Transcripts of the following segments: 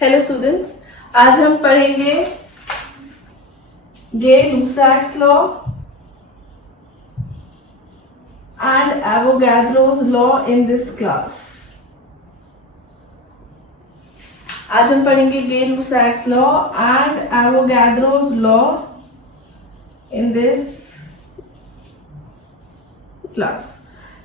Hello students, आज हम पढ़ेंगे Gay Lussac's law and Avogadro's law in this class. आज हम पढ़ेंगे Gay Lussac's law and Avogadro's law in this class.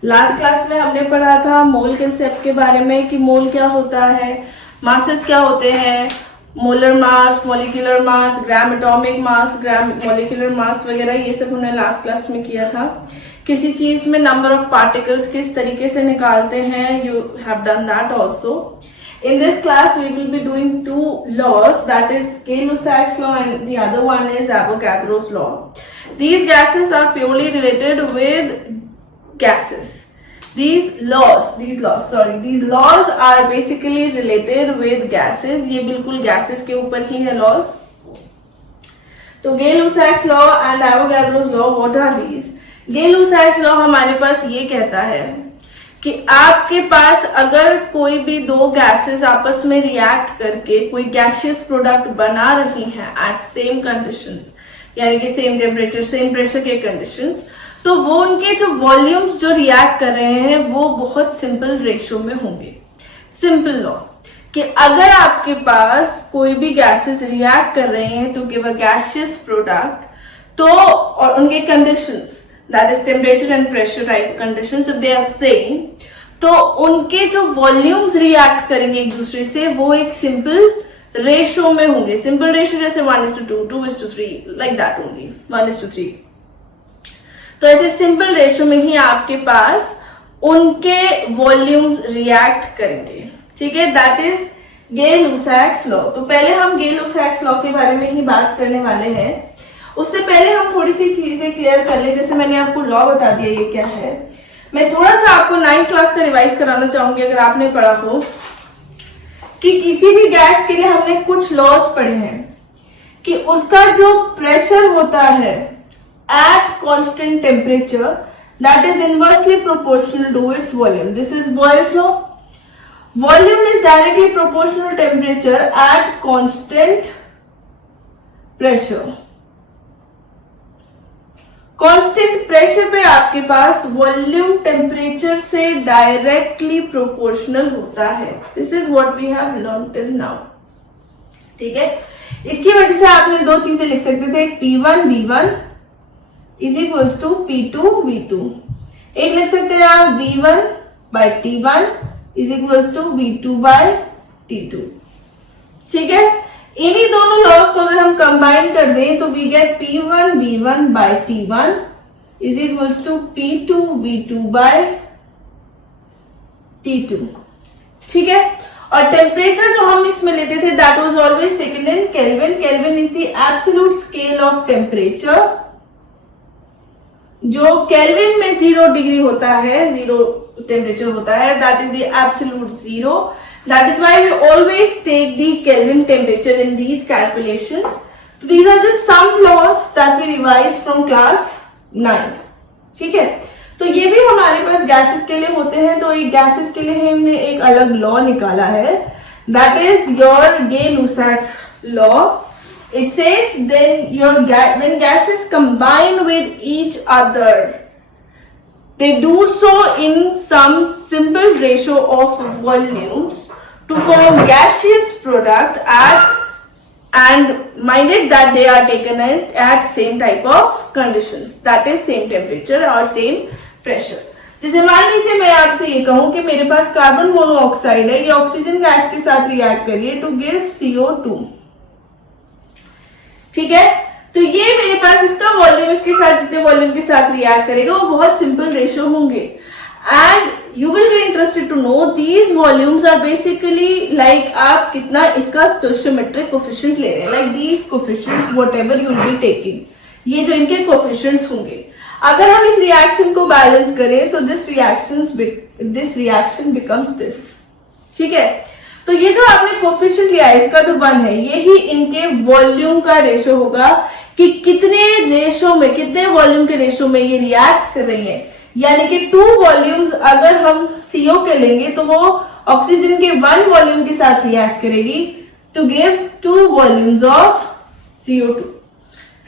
Last class में हमने पढ़ा था मोल कंसेप्ट के बारे में कि मोल क्या होता है, मासेस क्या होते हैं, molar mass, molecular mass, gram atomic mass, gram molecular mass वगैरह, ये सब हमने लास्ट क्लास में किया था। किसी चीज में नंबर ऑफ पार्टिकल्स किस तरीके से निकालते हैं, you have done that also. In this class, we will be doing two laws, that is Gay-Lussac's law and the other one is Avogadro's law. These gases are purely related with gases. These laws are basically related with gases. ये बिल्कुल gases के ऊपर ही है laws. तो Gay-Lussac's law and Avogadro's law, what are these? Gay-Lussac's law हमारे पास ये कहता है कि आपके पास अगर कोई भी दो गैसेस आपस में रिएक्ट करके कोई गैसियस प्रोडक्ट बना रही हैं एट सेम कंडीशंस, यानी कि सेम टेम्परेचर सेम प्रेशर के कंडीशंस, तो वो उनके जो वॉल्यूम्स जो रिएक्ट कर रहे हैं वो बहुत सिंपल रेशियो में होंगे। सिंपल लॉ कि अगर आपके पास कोई भी गैसेस रिएक्ट कर रहे हैं to give a gaseous product, तो और उनके conditions that is temperature and pressure type conditions, if they are same, तो उनके जो वॉल्यूम्स रिएक्ट करेंगे एक दूसरे से वो एक सिंपल रेशियो में होंगे। सिंपल रेशियो जैसे 1:2, 2:3, लाइक दैट होंगे, 1:3। तो ऐसे सिंपल रेशियो में ही आपके पास उनके वॉल्यूम्स रिएक्ट करेंगे। ठीक है, दैट इज गे-लुसाक्स लॉ। तो पहले हम गे-लुसाक्स लॉ के बारे में ही बात करने वाले हैं। उससे पहले हम थोड़ी सी चीजें क्लियर कर ले। जैसे मैंने आपको लॉ बता दिया ये क्या है, मैं थोड़ा सा आपको 9th क्लास का रिवाइज कराना चाहूंगी अगर आपने पढ़ा हो कि किसी भी गैस के लिए हमने कुछ लॉज पढ़े हैं कि उसका जो प्रेशर होता है at constant temperature that is inversely proportional to its volume. This is Boyle's law. Volume is directly proportional temperature at constant pressure. Constant pressure पे आपके पास वॉल्यूम टेम्परेचर से डायरेक्टली प्रोपोर्शनल होता है। This is what we have learn till now. ठीक है, इसकी वजह से आपने दो चीजें लिख सकते थे, P1 V1 is equals to P2 V2। एक लिख सकते हैं आप V1 by T1 is equals to V2 by T2। ठीक है, इन्हीं दोनों लॉस को अगर हम कंबाइन कर दें तो we get P1 V1 by T1 is equals to P2 V2 by T2। ठीक है, और टेम्परेचर जो हम इसमें लेते थे that was always taken in kelvin. Kelvin is the absolute scale of temperature. जो केल्विन में 0 डिग्री होता है, 0 टेम्परेचर होता है, that is the absolute 0। That is why we always take the Kelvin temperature in these calculations. So these are just some laws that we revised from class 9. ठीक है, तो ये भी हमारे पास गैसेस के लिए होते हैं। तो ये गैसेस के लिए हमने एक अलग लॉ निकाला है, that is your Gay-Lussac's law. It says when gases combine with each other, they do so in some simple ratio of volumes to form gaseous product and minded that they are taken at same type of conditions, that is same temperature और same pressure। जैसे मान लीजिए मैं आपसे ये कहूं कि मेरे पास कार्बन मोनोऑक्साइड है, ये ऑक्सीजन गैस के साथ रिएक्ट करिए टू गिव CO2। ठीक है, तो ये मेरे पास इसका वॉल्यूम इसके साथ जितने वॉल्यूम के साथ रिएक्ट करेगा वो बहुत सिंपल रेशियो होंगे। And you will be interested to know these volumes are basically like आप कितना इसका स्टोइचियोमेट्रिक कोफिशिएंट ले रहे हैं, like these coefficients whatever you will be taking, ये जो इनके कोफिशिएंट्स होंगे। अगर हम इस रिएक्शन को बैलेंस करें so this reaction becomes this. ठीक है, तो ये जो आपने कोफिशिएंट लिया है इसका जो 1 है, ये ही इनके वॉल्यूम का रेशियो होगा कि कितने रेशियो में, कितने वॉल्यूम के रेशियो में ये रिएक्ट कर रही है। यानी कि 2 वॉल्यूम्स अगर हम CO के लेंगे तो वो ऑक्सीजन के 1 वॉल्यूम के साथ रिएक्ट करेगी, to give 2 volumes of CO2.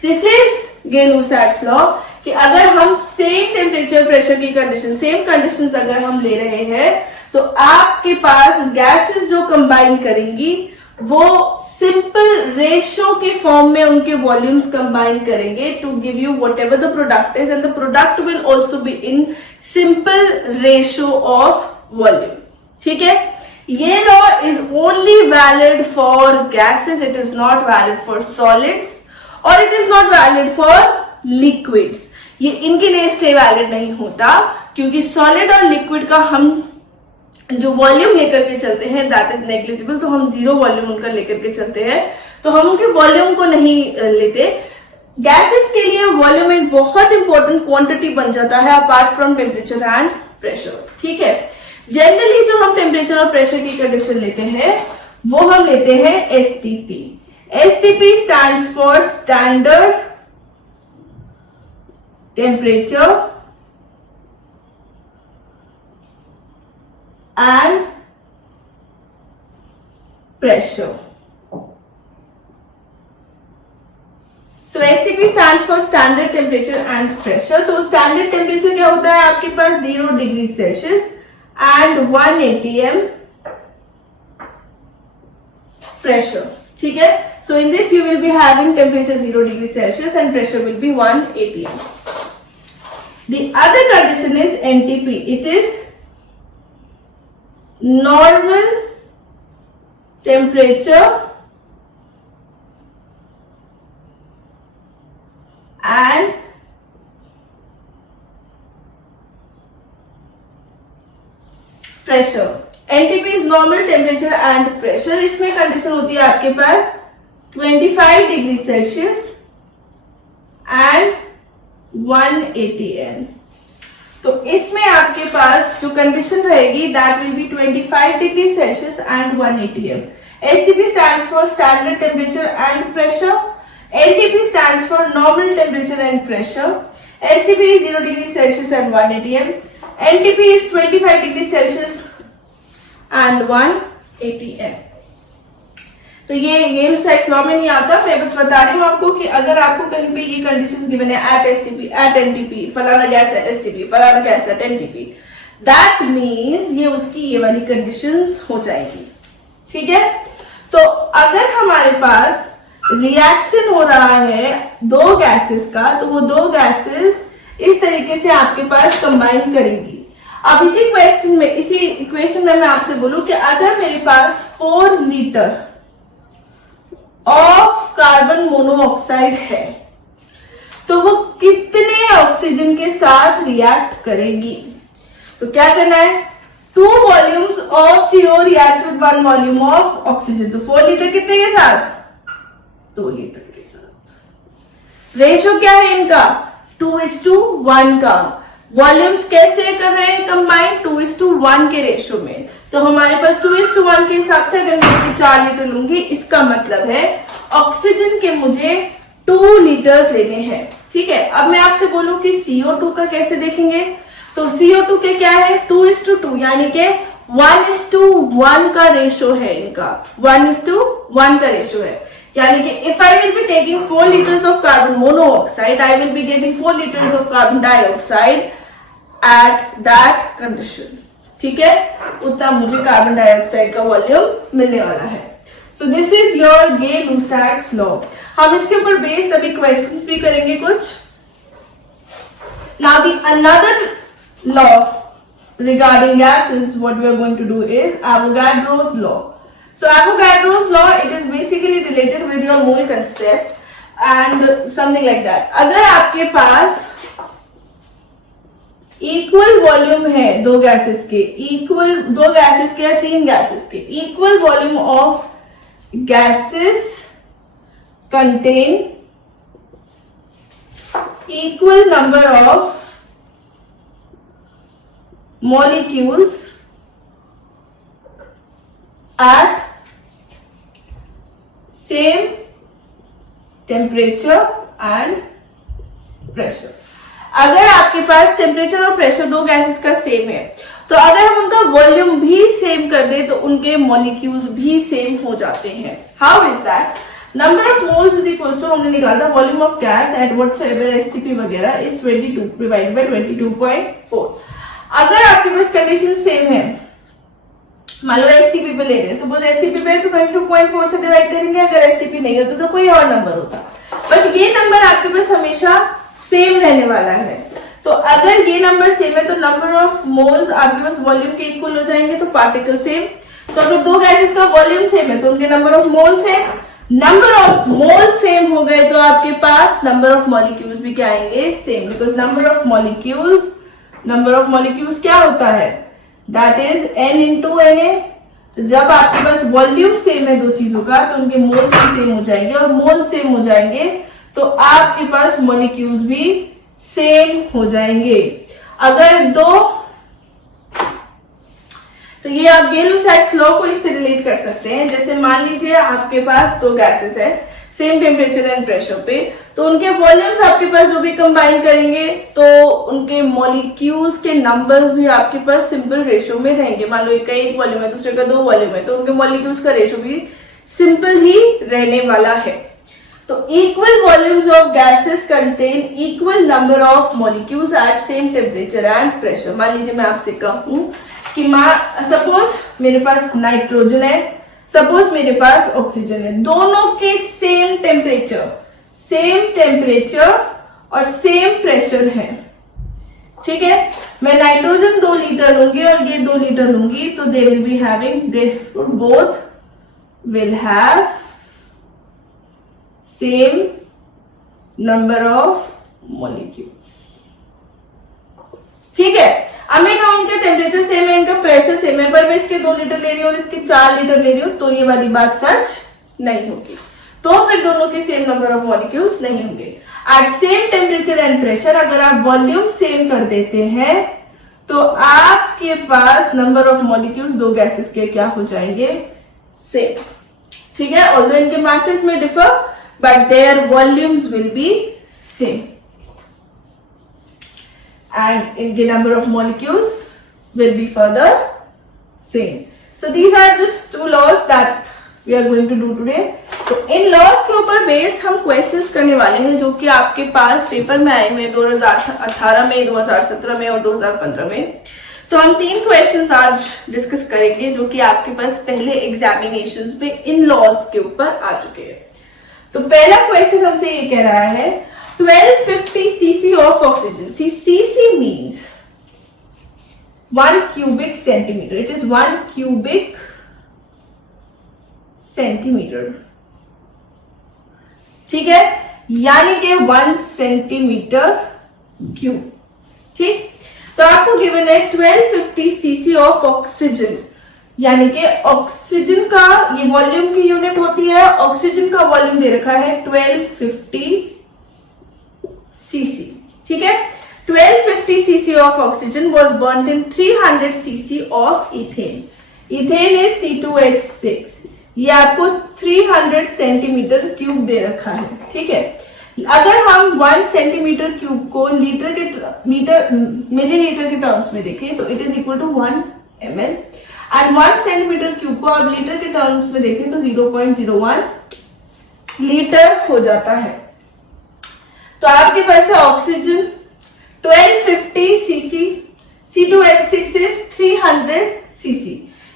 This is Gay-Lussac's law कि अगर हम सेम टेम्परेचर प्रेशर की कंडीशन, सेम कंडीशंस अगर हम ले रहे हैं तो आपके पास गैसेस जो कंबाइन करेंगी वो सिंपल रेशियो के फॉर्म में उनके वॉल्यूम्स कंबाइन करेंगे to give you whatever the product is, and the product will also be in simple ratio of volume. ठीक है, ये law is only valid for gases, it is not valid for solids और it is not valid for liquids. ये इनके लिए इसलिए valid नहीं होता क्योंकि सॉलिड और लिक्विड का हम जो वॉल्यूम लेकर के चलते हैं दैट इज नेग्लिजिबल. तो हम 0 वॉल्यूम उनका लेकर के चलते हैं, तो हम उनके वॉल्यूम को नहीं लेते. गैसेस के लिए वॉल्यूम एक बहुत इंपॉर्टेंट क्वांटिटी बन जाता है apart from temperature and pressure. ठीक है, जनरली जो हम टेम्परेचर और प्रेशर की कंडीशन लेते हैं वो हम लेते हैं STP. STP stands for standard temperature and pressure. So STP stands for standard temperature and pressure. तो standard temperature क्या होता है आपके पास 0 degree Celsius and 1 atm pressure. ठीक है, so in this you will be having temperature 0 degree Celsius and pressure will be 1 atm. The other condition is NTP. It is normal temperature and pressure. NTP is normal temperature and pressure. इसमें condition होती है आपके पास 25 degree Celsius and 1 atm. तो इसमें आपके पास जो condition रहेगी that will be 25 degree Celsius and 1 atm. STP stands for standard temperature and pressure. NTP stands for normal temperature and pressure. STP is 0 degree Celsius and 1 atm. NTP is 25 degree Celsius and 1 atm. तो ये लुसाक्स law में नहीं आता, मैं बस बता रही हूँ आपको कि अगर आपको कहीं पे ये कंडीशंस गिवन है एट एसटीपी, एट एनटीपी, फलाना गैस एट एसटीपी, फलाना gas at NTP, that means ये उसकी ये वाली कंडीशंस हो जाएगी. ठीक है, तो अगर हमारे पास रिएक्शन हो रहा है 2 गैसेस का तो वो 2 गैसेस इस तरीके से आपके पास कंबाइन करेंगी. अब इसी इक्वेशन में मैं आपसे बोलूं कि अगर मेरे पास 4 लीटर ऑफ कार्बन मोनोऑक्साइड है तो वो कितने ऑक्सीजन के साथ रिएक्ट करेगी. तो क्या करना है, 2 volumes of CO react with 1 volume of oxygen. तो 4 लीटर कितने के साथ, 2 लीटर के साथ. रेशियो क्या है इनका, 2:1 का. वॉल्यूम्स कैसे कर रहे हैं कंबाइन, 2:1 के रेशियो में. तो हमारे पास 2:1 के हिसाब से अगर मैं 4 लीटर लूंगी, इसका मतलब है ऑक्सीजन के मुझे 2 लीटर्स लेने हैं. ठीक है, अब मैं आपसे बोलूं कि CO2 का कैसे देखेंगे, तो CO2 के क्या है 2:2, यानी कि 1:1 का रेशियो है इनका, 1:1 का रेशियो है. यानी कि if I will be taking 4 litres of carbon monoxide, I will be getting 4 litres of carbon dioxide at that condition. ठीक है, उतना मुझे कार्बन डाइऑक्साइड का वॉल्यूम मिलने वाला है. So this is your Gay Lussac's law. हम इसके ऊपर बेस्ड अभी क्वेश्चंस भी करेंगे कुछ. Now the another law regarding gases, what we are going to do is Avogadro's law. So Avogadro's law, it is basically related with your mole concept and something like that. अगर आपके पास equal volume है 2 gases के, equal 2 gases के या 3 gases के, equal volume of gases contain equal number of molecules at same temperature and pressure. अगर आपके पास temperature और प्रेशर दो गैसेस का सेम है, तो अगर हम उनका वॉल्यूम भी सेम कर दे तो उनके मॉलिक्यूल्स भी सेम हो जाते हैं। How is that? Number of moles is equal to, हमने निकाला था volume of gas at whatever STP वगैरह इज 22 डिवाइडेड बाय 22.4। अगर आपके पास कंडीशन सेम है, मान लो एसटीपी पे ले रहे हैं, सपोज एसटीपी पे तो 22.4 से डिवाइड करेंगे, अगर एसटीपी नहीं होता तो कोई और नंबर होता, बट ये नंबर आपके पास हमेशा सेम रहने वाला है। तो अगर ये नंबर सेम है तो नंबर ऑफ मोल्स आपके पास वॉल्यूम के इक्वल हो जाएंगे, तो पार्टिकल सेम। तो अगर दो गैसेस का वॉल्यूम सेम है तो उनके नंबर ऑफ मोल्स है, नंबर ऑफ मोल्स सेम हो गए तो आपके पास नंबर ऑफ मॉलिक्यूल्स भी क्या आएंगे? Same, because number of molecules क्या होता है? That is n into Na। तो जब आपके पास वॉल्यूम सेम है दो चीजों का तो उनके मोल्स भी सेम हो जाएंगे, और मोल्स सेम हो जाएंगे तो आपके पास मॉलिक्यूल्स भी सेम हो जाएंगे। अगर दो, तो ये आप गेल-लुसाक्स लॉ को इससे रिलेट कर सकते हैं। जैसे मान लीजिए आपके पास दो गैसेस है सेम टेम्परेचर एंड प्रेशर पे, तो उनके वॉल्यूम्स आपके पास जो भी कंबाइन करेंगे तो उनके मॉलिक्यूल्स के नंबर्स भी आपके पास सिंपल रेशियो में रहेंगे। मान लो एक का एक वॉल्यूम है, दूसरे का दो वॉल्यूम है, तो उनके मॉलिक्यूल्स का रेशियो भी सिंपल ही रहने वाला है। तो equal volumes of gases contain equal number of molecules at same temperature and pressure. मान लीजिए मैं आपसे कहूं कि सपोज मेरे पास नाइट्रोजन है, सपोज मेरे पास ऑक्सीजन है, दोनों के सेम टेम्परेचर और सेम प्रेशर है, ठीक है। मैं नाइट्रोजन 2 लीटर लूंगी और ये 2 लीटर लूंगी, तो they will be having, they both will have same number of molecules, ठीक है। अब मैं कहूं इनका टेम्परेचर सेम है, इनका प्रेशर सेम है, पर मैं इसके 2 लीटर ले रही हूँ और इसके 4 लीटर ले रही हूँ, तो ये वाली बात सच नहीं होगी। तो फिर दोनों के सेम नंबर ऑफ मॉलिक्यूल्स नहीं होंगे। At same temperature and pressure अगर आप वॉल्यूम सेम कर देते हैं तो आपके पास नंबर ऑफ मॉलिक्यूल्स दो गैसेस के क्या हो जाएंगे? सेम, ठीक है। ऑल्दो इनके मासेस में differ but their volumes will be same and the number of molecules will be further same. So these are just two laws that we are going to do today. तो in laws के ऊपर based हम questions करने वाले हैं जो कि आपके पास पेपर में आए हुए 2018 में, 2017 में और 2015 में। तो हम 3 क्वेश्चंस आज डिस्कस करेंगे जो कि आपके पास पहले एग्जामिनेशंस में इन लॉज के ऊपर आ चुके हैं। तो पहला क्वेश्चन हमसे ये कह रहा है 1250 cc of oxygen. See, cc means 1 cubic centimeter. It is 1 cubic centimeter. ठीक है, यानी कि 1 सेंटीमीटर क्यूब, ठीक। तो आपको गिवन है 1250 cc of oxygen, यानी कि ऑक्सीजन का ये वॉल्यूम की यूनिट होती है। ऑक्सीजन का वॉल्यूम दे रखा है 1250 cc, ठीक है। 1250 cc of oxygen was burnt in 300 cc of ethane. Ethane is C2H6. ये आपको 300 सेंटीमीटर क्यूब दे रखा है, ठीक है। अगर हम 1 सेंटीमीटर क्यूब को मिलीलीटर के टर्म्स में देखें तो it is equal to 1 ml, and 1 centimetre cube को आप लीटर के टर्म्स में देखें तो 0.01 लीटर हो जाता है। तो आपके पास है oxygen 1250 cc, C2H6 is 300 cc।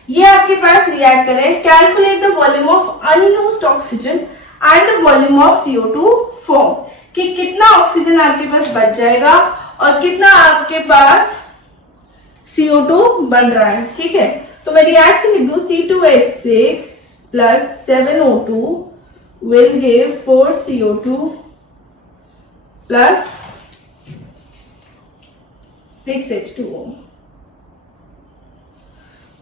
ये आपके पास रिएक्ट करें, calculate the volume of unused oxygen and the volume of CO2 form, कि कितना ऑक्सीजन आपके पास बच जाएगा और कितना आपके पास CO2 बन रहा है, ठीक है। तो मैं रिएक्शन लिख दूं, C2H6 plus 7O2 will give 4 CO2 plus 6 H2O।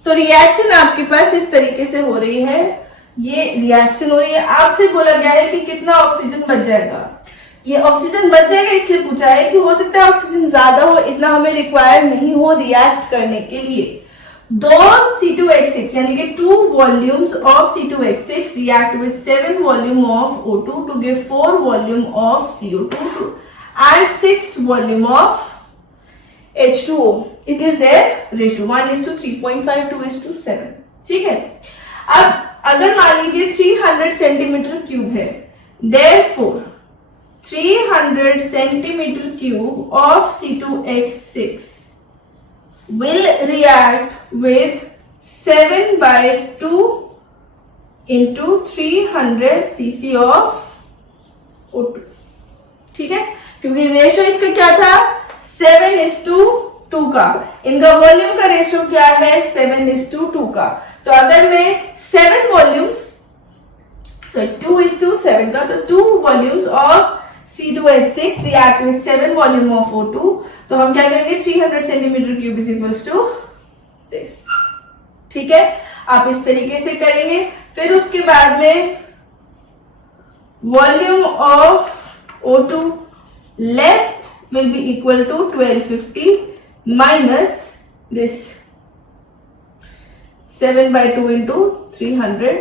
तो रिएक्शन आपके पास इस तरीके से हो रही है, ये रिएक्शन हो रही है। आपसे बोला गया है कि कितना ऑक्सीजन बच जाएगा। ये ऑक्सीजन बच जाएगा इसलिए पूछा है कि हो सकता है ऑक्सीजन ज्यादा हो, इतना हमें रिक्वायर नहीं हो रिएक्ट करने के लिए। दो C2H6 यानी कि 2 volumes of C2H6 react with 7 volume of O2 to give 4 volume of CO2 and 6 volume of H2O. It is their ratio 1:3.5, 2:7. ठीक है. अब अगर मान लीजिए 300 सेंटीमीटर क्यूब है, therefore 300 centimetre cube of C2H6 will react with 7/2 into 300 cc of O2. ठीक है, क्योंकि रेशियो इसका क्या था 7:2 का, इनका वॉल्यूम का रेशियो क्या है 7:2 का. तो अगर मैं 7 वॉल्यूम्स 2:7 का, तो 2 volumes of C2H6 react with 7 volume of O2. तो हम क्या करेंगे 300 centimetre cube is equals to this. ठीक है, आप इस तरीके से करेंगे. फिर उसके बाद में volume of O2 left will be equal to 1250 minus this 7/2 into 300.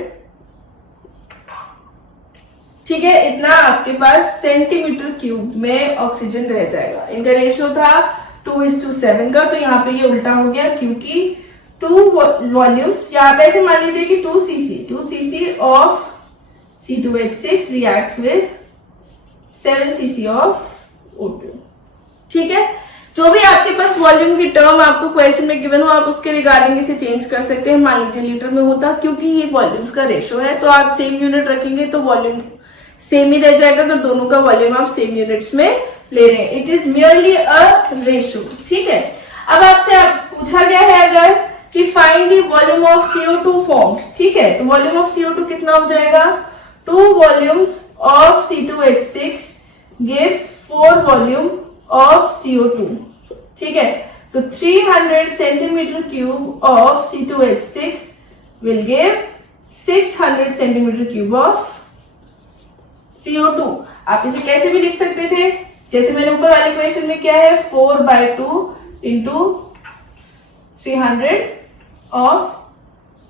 ठीक है, इतना आपके पास सेंटीमीटर क्यूब में ऑक्सीजन रह जाएगा. इनका रेशियो था 2:7 का, तो यहाँ पे ये उल्टा हो गया क्योंकि 2 वॉल्यूम्स, या आप ऐसे मान लीजिए कि 2 cc of C2H6 reacts with 7 cc of O2. ठीक है, जो भी आपके पास वॉल्यूम की टर्म आपको क्वेश्चन में गिवन हो, आप उसके रिगार्डिंग इसे चेंज कर सकते हैं. मान लीजिए लीटर में होता, क्योंकि ये वॉल्यूम्स का रेशियो है तो आप सेम यूनिट रखेंगे तो वॉल्यूम सेम ही रह जाएगा. तो दोनों का वॉल्यूम आप सेम यूनिट्स में ले रहे हैं. It is merely a ratio. ठीक है, अब आपसे पूछा गया है अगर कि find the volume of CO2 formed. ठीक है, तो वॉल्यूम ऑफ CO2 कितना हो जाएगा 2 volumes of C2H6 gives 4 volume of CO2. ठीक है, तो 300 centimetre cube of C2H6 will give 600 centimetre cube of CO2. आप इसे कैसे भी लिख सकते थे, जैसे मैंने ऊपर वाले क्वेश्चन में किया है 4/2 into 300 of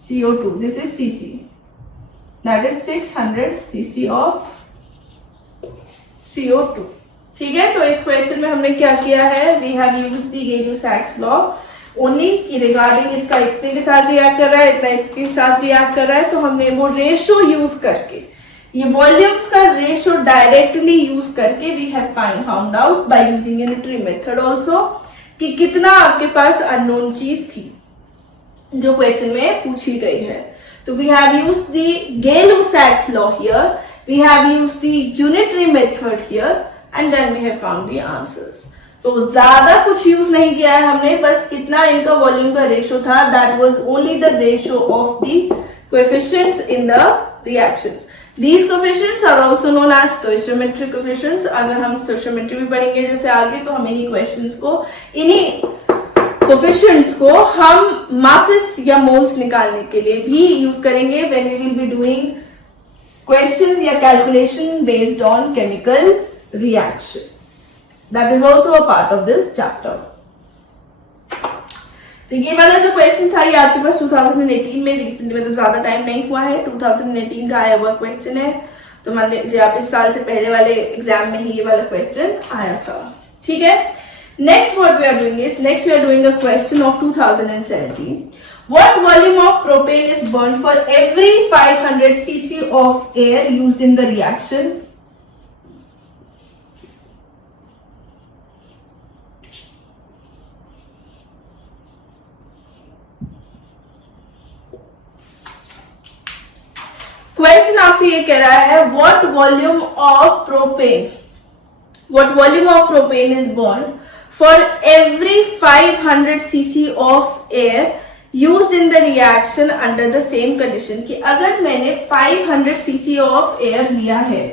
CO2. This is cc, that is 600 cc of CO2. ठीक है, तो इस क्वेश्चन में हमने क्या किया है, we have used the Gay-Lussac law only कि रिगार्डिंग इसका इतने के साथ रिएक्ट कर रहा है, इतना इसके साथ रिएक्ट कर रहा है, तो हमने वो रेशियो यूज करके, ये वॉल्यूम्स का रेशियो डायरेक्टली यूज करके we have found out by using unitary method also कि कितना आपके पास अननोन चीज थी जो क्वेश्चन में पूछी गई है. तो we have used the Gay-Lussac law here, we have used the unitary method here and then we have found the answers. तो ज्यादा कुछ यूज नहीं किया है हमने, बस कितना इनका वॉल्यूम का रेशियो था, that was only the ratio of the coefficients in the reactions. These coefficients are also known as stoichiometric coefficients. अगर हम stoichiometry भी पढ़ेंगे जैसे आगे, तो हम इन्हीं questions को, इन्हीं coefficients को हम masses या moles निकालने के लिए भी यूज करेंगे when we will be doing questions या calculation based on chemical reactions. That is also a part of this chapter. तो ये वाला जो क्वेश्चन था ये आपके पास 2018 में रिसेंटली, मतलब ज्यादा टाइम नहीं हुआ है, 2018 का आया हुआ क्वेश्चन है. तो मान लीजिए आप इस साल से पहले वाले एग्जाम में ही ये वाला क्वेश्चन आया था. ठीक है, next what we are doing is, next we are doing a question of 2017. What volume of propane is burned for every 500 cc of air used in the reaction? Question आपसे ये कह रहा है what volume of propane is burned for every 500 cc of air used in the reaction under the same condition. कि अगर मैंने 500 cc of air लिया है,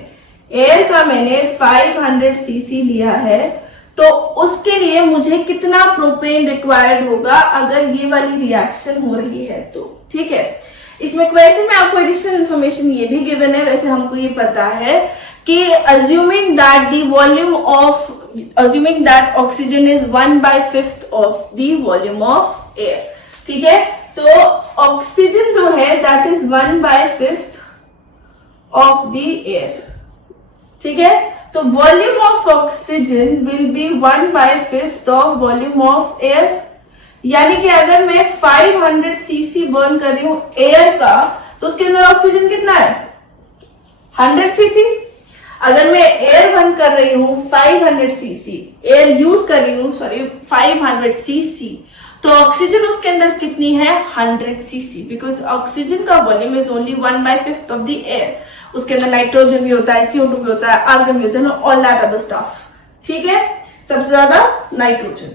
एयर का मैंने 500 cc लिया है, तो उसके लिए मुझे कितना प्रोपेन रिक्वायर्ड होगा अगर ये वाली रिएक्शन हो रही है तो. ठीक है, इसमें क्वेश्चन में आपको एडिशनल इंफॉर्मेशन ये भी गिवन है, वैसे हमको ये पता है कि assuming that oxygen is 1/5 of the volume of air. ठीक है, तो ऑक्सीजन जो है that is 1/5 of the air. ठीक है, तो volume of oxygen will be 1/5 of volume of air, यानी कि अगर मैं 500 सीसी बर्न कर रही हूं एयर का, तो उसके अंदर ऑक्सीजन कितना है 100 सीसी। अगर मैं एयर बर्न कर रही हूं 500 सीसी, एयर यूज कर रही हूं 500 सीसी, तो ऑक्सीजन उसके अंदर कितनी है 100 सीसी, बिकॉज ऑक्सीजन का volume is only 1/5 of the air. उसके अंदर नाइट्रोजन भी होता है, CO2 भी होता है, आर्गन भी होता है, ऑल दैट अदर स्टफ, ठीक है, सबसे ज्यादा नाइट्रोजन।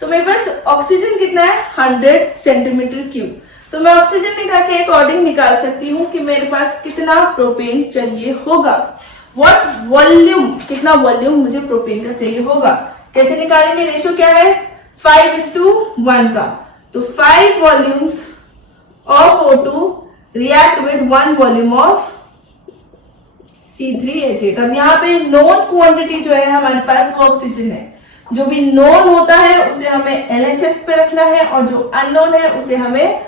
तो मेरे पास ऑक्सीजन कितना है 100 सेंटीमीटर क्यूब। तो मैं ऑक्सीजन निकाल के अकॉर्डिंग निकाल सकती हूँ कि मेरे पास कितना प्रोपेन चाहिए होगा, व्हाट वॉल्यूम, कितना वॉल्यूम मुझे प्रोपेन का चाहिए होगा। कैसे निकालेंगे, रेशो क्या है 5:1 का। तो 5 volumes of O2 react with 1 volume of C3H8। अब यहाँ पे नोन क्वांटिटी जो है हमारे पास वो ऑक्सीजन है, जो भी नोन होता है उसे हमें LHS पे रखना है और जो अननोन है उसे हमें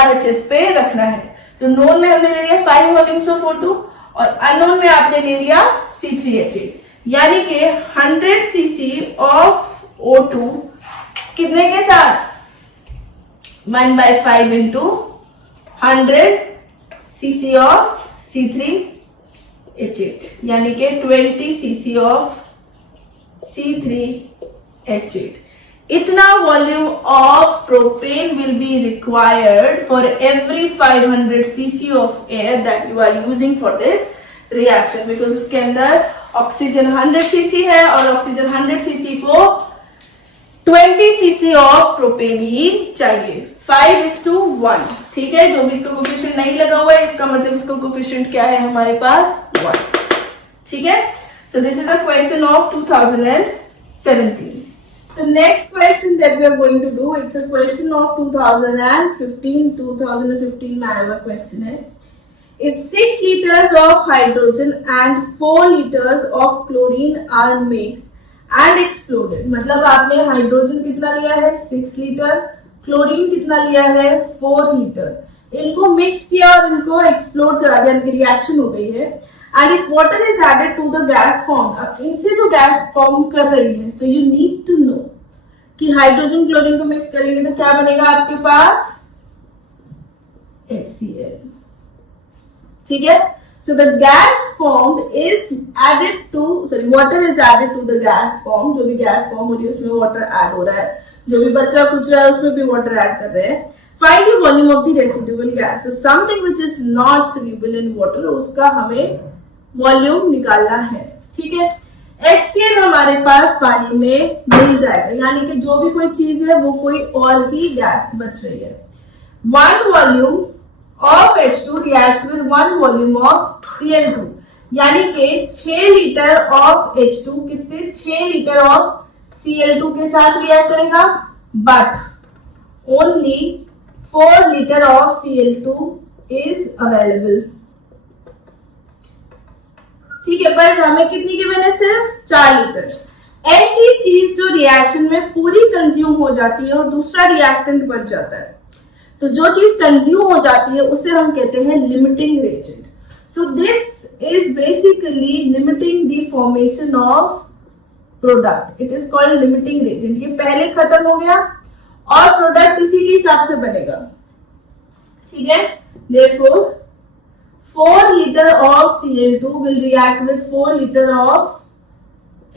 RHS पे रखना है। तो नोन में हमने ले लिया 5 वॉल्यूम्स ऑफ O2 और अननोन में आपने ले लिया C3H8, यानी कि 100 सीसी ऑफ O2 कितने के साथ 1/5 इंटू 100 सीसी ऑफ C3H8, यानी कि 20 सीसी ऑफ C3H8। इतना volume of propane will be required for every 500 CC of air that you are using for this reaction, because उसके अंदर ऑक्सीजन 100 सीसी है और ऑक्सीजन 100 सीसी को 20 सीसी ऑफ प्रोपेन ही चाहिए, 5:1, ठीक है। जो भी इसका कोफिशिएंट नहीं लगा हुआ है इसका मतलब इसका कोफिशिएंट क्या है हमारे पास 1, ठीक है। So this is a question of 2017. So next question that we are going to do, it's a question of 2015. 2015 में आया हुआ question है। If 6 liters of hydrogen and 4 liters of chlorine are mixed and exploded, मतलब आपने hydrogen कितना लिया है 6 litre, chlorine कितना लिया है 4 लीटर, इनको मिक्स किया और इनको एक्सप्लोड करा दिया, इनकी रिएक्शन हो गई है। And if water is added to the gas formed, अब इनसे जो गैस फॉर्म कर रही है, so you need to know कि हाइड्रोजन क्लोरीन को मिक्स करेंगे तो क्या बनेगा आपके पास HCl, ठीक है। So the gas formed is added to, sorry, water is added to the gas form, जो भी गैस फॉर्म हो रही है उसमें वाटर ऐड हो रहा है, जो भी बचा कुछ रहा है उसमें भी वाटर ऐड कर रहे हैं। Find the volume of the residual gas, so something which is not soluble in water, उसका हमें वॉल्यूम निकालना है, ठीक है। HCl हमारे पास पानी में मिल जाएगा, यानी कि जो भी कोई चीज है वो कोई और ही गैस बच रही है। 1 volume of H2 reacts with 1 volume of Cl2, यानी कि 6 लीटर ऑफ H2 कितने 6 लीटर ऑफ Cl2 के साथ रिएक्ट करेगा, but only 4 litre of Cl2 is available, ठीक है। पर हमें कितनी की मैंने सिर्फ 4 लीटर। ऐसी चीज जो रिएक्शन में पूरी कंज्यूम हो जाती है और दूसरा रिएक्टेंट बच जाता है, तो जो चीज कंज्यूम हो जाती है उसे हम कहते हैं limiting reagent. So this is basically limiting the formation of product, it is called limiting reagent. ये पहले खत्म हो गया और प्रोडक्ट इसी के हिसाब से बनेगा, ठीक है। Therefore 4 liter of Cl2 will react with 4 liter of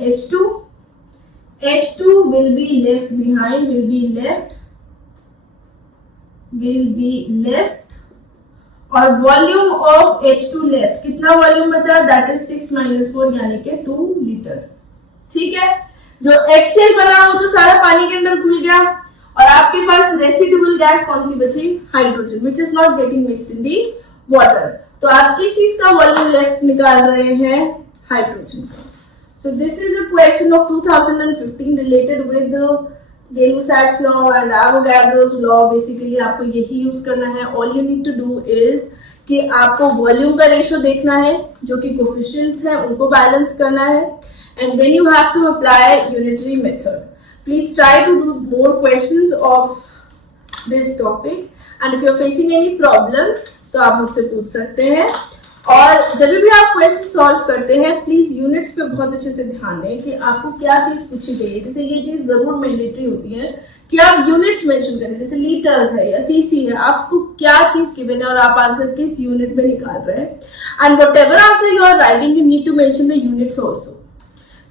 H2. H2 will be left behind, will be left और वॉल्यूम ऑफ H2 लेफ्ट, कितना वॉल्यूम बचा, दैट इज 6 - 4 यानी कि 2 लीटर, ठीक है। जो HCl बना वो तो सारा पानी के अंदर घुल गया और आपके पास रेसिडुअल गैस कौन सी बची, hydrogen, which is not getting mixed in the water. तो आप किस चीज का वॉल्यूम लेफ्ट निकाल रहे हैं, हाइड्रोजन का। So this is a question of 2015 related with Gay Lussac's law and Avogadro's law. Basically आपको यही यूज करना है। All you need to do is कि आपको वॉल्यूम का रेशियो देखना है, जो कि कोफिशिएंट्स हैं उनको बैलेंस करना है, and then you have to apply unitary method. Please try to do more questions of this topic, and if you are facing any problem तो आप मुझसे पूछ सकते हैं। और जब भी आप क्वेश्चन सॉल्व करते हैं प्लीज यूनिट्स पे बहुत अच्छे से ध्यान दें कि आपको क्या चीज पूछी गई है। जैसे ये चीज जरूर मैंडेटरी होती है कि आप यूनिट्स मेंशन करें, जैसे लीटर्स है या सीसी है, आपको क्या चीज गिवन है और आप आंसर किस यूनिट में निकाल रहे हैं। And whatever answer you are writing you need to mention the units also,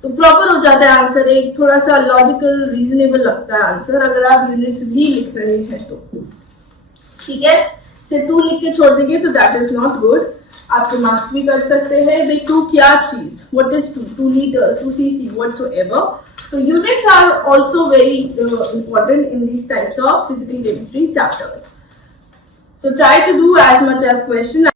तो प्रॉपर हो जाता है आंसर, एक थोड़ा सा लॉजिकल रीजनेबल लगता है आंसर अगर आप यूनिट्स भी लिख रहे हैं तो। ठीक है, सिर्फ 2 लिख के छोड़ देंगे तो दैट इज नॉट गुड, आपके मार्क्स भी कर सकते हैं। भाई 2 क्या चीज, what is 2 litre, 2 cc, whatsoever. So units are also very important in these types of physical chemistry chapters. So try to do as much as question